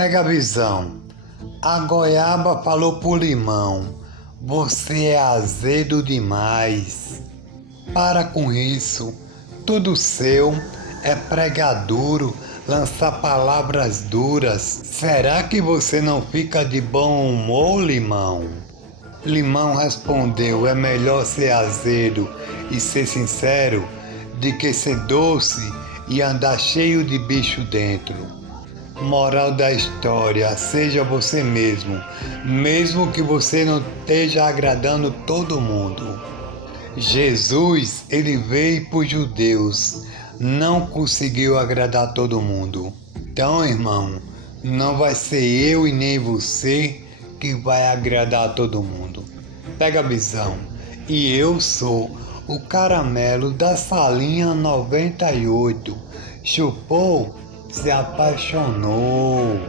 Pega a visão. A goiaba falou pro limão: você é azedo demais. Para com isso, tudo seu é pregaduro, lançar palavras duras. Será que você não fica de bom humor, limão? Limão respondeu: é melhor ser azedo e ser sincero de que ser doce e andar cheio de bicho dentro. Moral da história: seja você mesmo que você não esteja agradando todo mundo. Jesus, ele veio para os judeus, não conseguiu agradar todo mundo. Então, irmão, não vai ser eu e nem você que vai agradar todo mundo. Pega a visão. E eu sou o caramelo da salinha 98. Chupou, se apaixonou.